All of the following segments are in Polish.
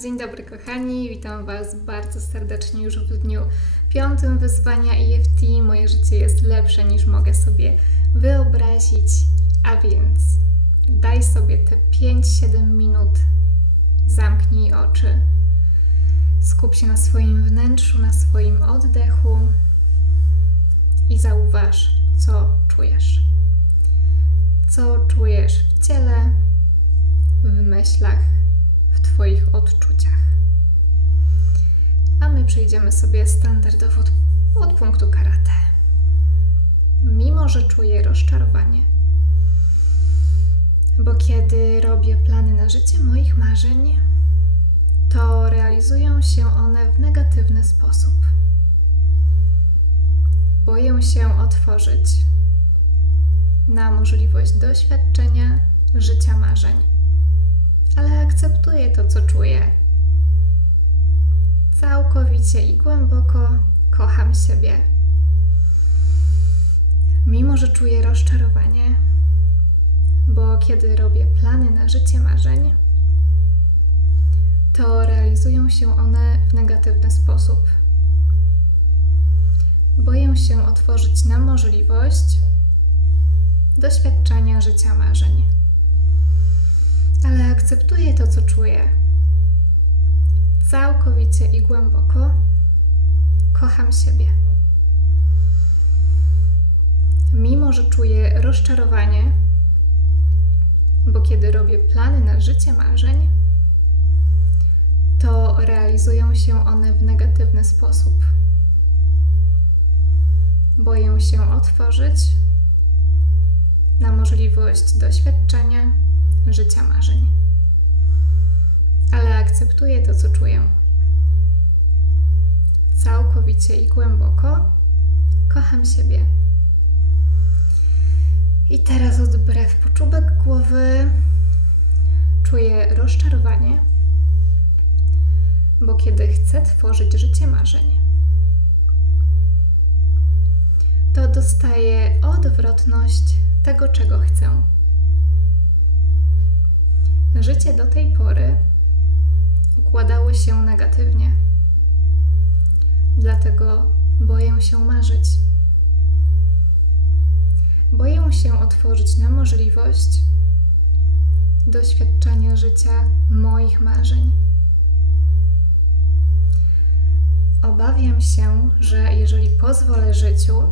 Dzień dobry kochani, witam Was bardzo serdecznie już w dniu piątym wyzwania EFT. Moje życie jest lepsze niż mogę sobie wyobrazić, a więc daj sobie te 5-7 minut, zamknij oczy, skup się na swoim wnętrzu, na swoim oddechu i zauważ, co czujesz. Co czujesz w ciele, w myślach, w Twoich odczuciach. A my przejdziemy sobie standardowo od, od punktu karate. Mimo, że czuję rozczarowanie, bo kiedy robię plany na życie moich marzeń, to realizują się one w negatywny sposób. Boję się otworzyć na możliwość doświadczenia życia marzeń ale akceptuję to, co czuję. Całkowicie i głęboko kocham siebie. Mimo, że czuję rozczarowanie, bo kiedy robię plany na życie marzeń, to realizują się one w negatywny sposób. Boję się otworzyć na możliwość doświadczenia życia marzeń ale akceptuję to, co czuję. Całkowicie i głęboko kocham siebie. Mimo, że czuję rozczarowanie, bo kiedy robię plany na życie marzeń, to realizują się one w negatywny sposób. Boję się otworzyć na możliwość doświadczenia życia marzeń. Ale akceptuję to, co czuję. Całkowicie i głęboko kocham siebie. I teraz odbrew poczubek głowy czuję rozczarowanie, bo kiedy chcę tworzyć życie marzeń, to dostaję odwrotność tego, czego chcę. Życie do tej pory układało się negatywnie. Dlatego boję się marzyć. Boję się otworzyć na możliwość doświadczenia życia moich marzeń. Obawiam się, że jeżeli pozwolę życiu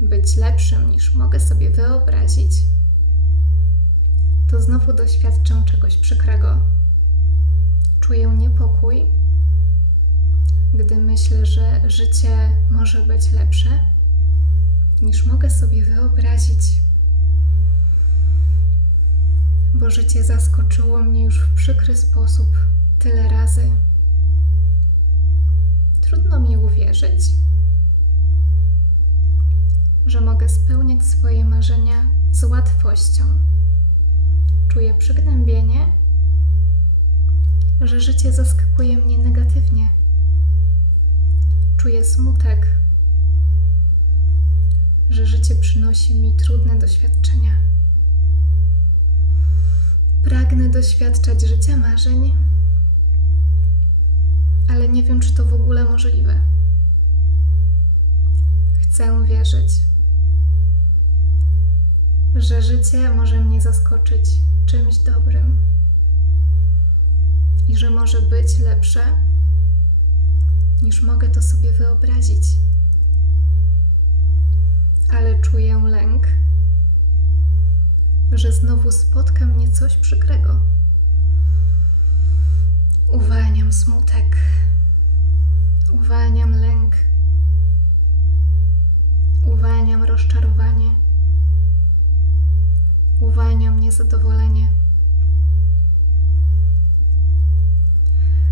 być lepszym niż mogę sobie wyobrazić, to znowu doświadczę czegoś przykrego. Czuję niepokój, gdy myślę, że życie może być lepsze niż mogę sobie wyobrazić. Bo życie zaskoczyło mnie już w przykry sposób tyle razy. Trudno mi uwierzyć, że mogę spełniać swoje marzenia z łatwością Czuję przygnębienie, że życie zaskakuje mnie negatywnie. Czuję smutek, że życie przynosi mi trudne doświadczenia. Pragnę doświadczać życia marzeń, ale nie wiem, czy to w ogóle możliwe. Chcę wierzyć, że życie może mnie zaskoczyć czymś dobrym i że może być lepsze niż mogę to sobie wyobrazić. Ale czuję lęk, że znowu spotka mnie coś przykrego. Uwalniam smutek, uwalniam lęk, uwalniam rozczarowanie uwalnia mnie zadowolenie.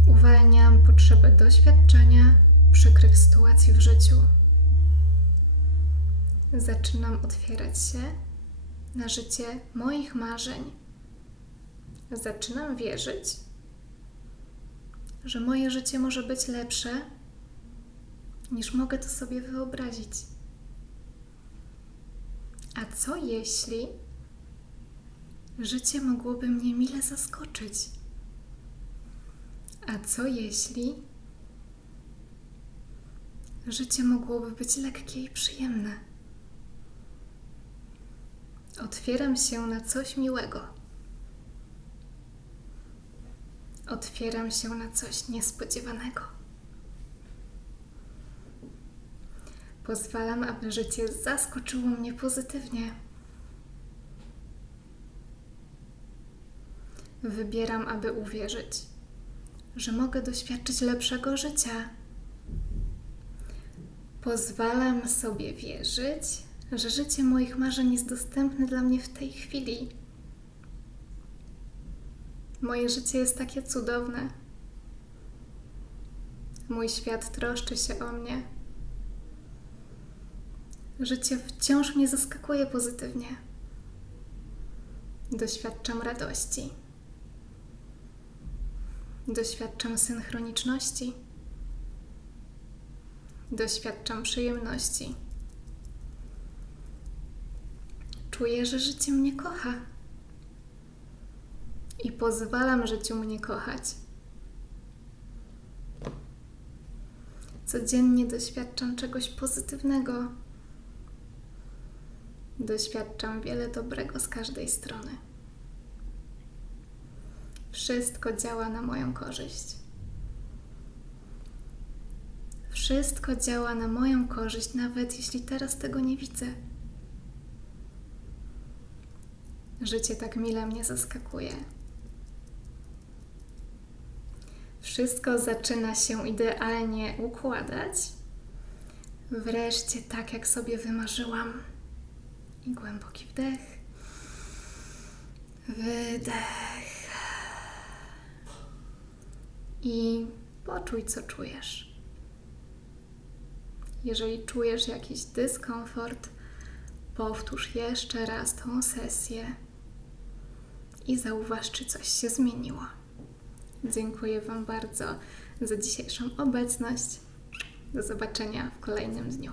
Uwalniam potrzebę doświadczenia przykrych sytuacji w życiu. Zaczynam otwierać się na życie moich marzeń. Zaczynam wierzyć, że moje życie może być lepsze niż mogę to sobie wyobrazić. A co jeśli Życie mogłoby mnie mile zaskoczyć. A co jeśli życie mogłoby być lekkie i przyjemne? Otwieram się na coś miłego. Otwieram się na coś niespodziewanego. Pozwalam, aby życie zaskoczyło mnie pozytywnie. Wybieram, aby uwierzyć, że mogę doświadczyć lepszego życia. Pozwalam sobie wierzyć, że życie moich marzeń jest dostępne dla mnie w tej chwili. Moje życie jest takie cudowne. Mój świat troszczy się o mnie. Życie wciąż mnie zaskakuje pozytywnie. Doświadczam radości. Doświadczam synchroniczności. Doświadczam przyjemności. Czuję, że życie mnie kocha. I pozwalam życiu mnie kochać. Codziennie doświadczam czegoś pozytywnego. Doświadczam wiele dobrego z każdej strony. Wszystko działa na moją korzyść. Wszystko działa na moją korzyść, nawet jeśli teraz tego nie widzę. Życie tak mile mnie zaskakuje. Wszystko zaczyna się idealnie układać. Wreszcie tak, jak sobie wymarzyłam. I głęboki wdech. Wydech. I poczuj, co czujesz. Jeżeli czujesz jakiś dyskomfort, powtórz jeszcze raz tą sesję i zauważ, czy coś się zmieniło. Dziękuję Wam bardzo za dzisiejszą obecność. Do zobaczenia w kolejnym dniu.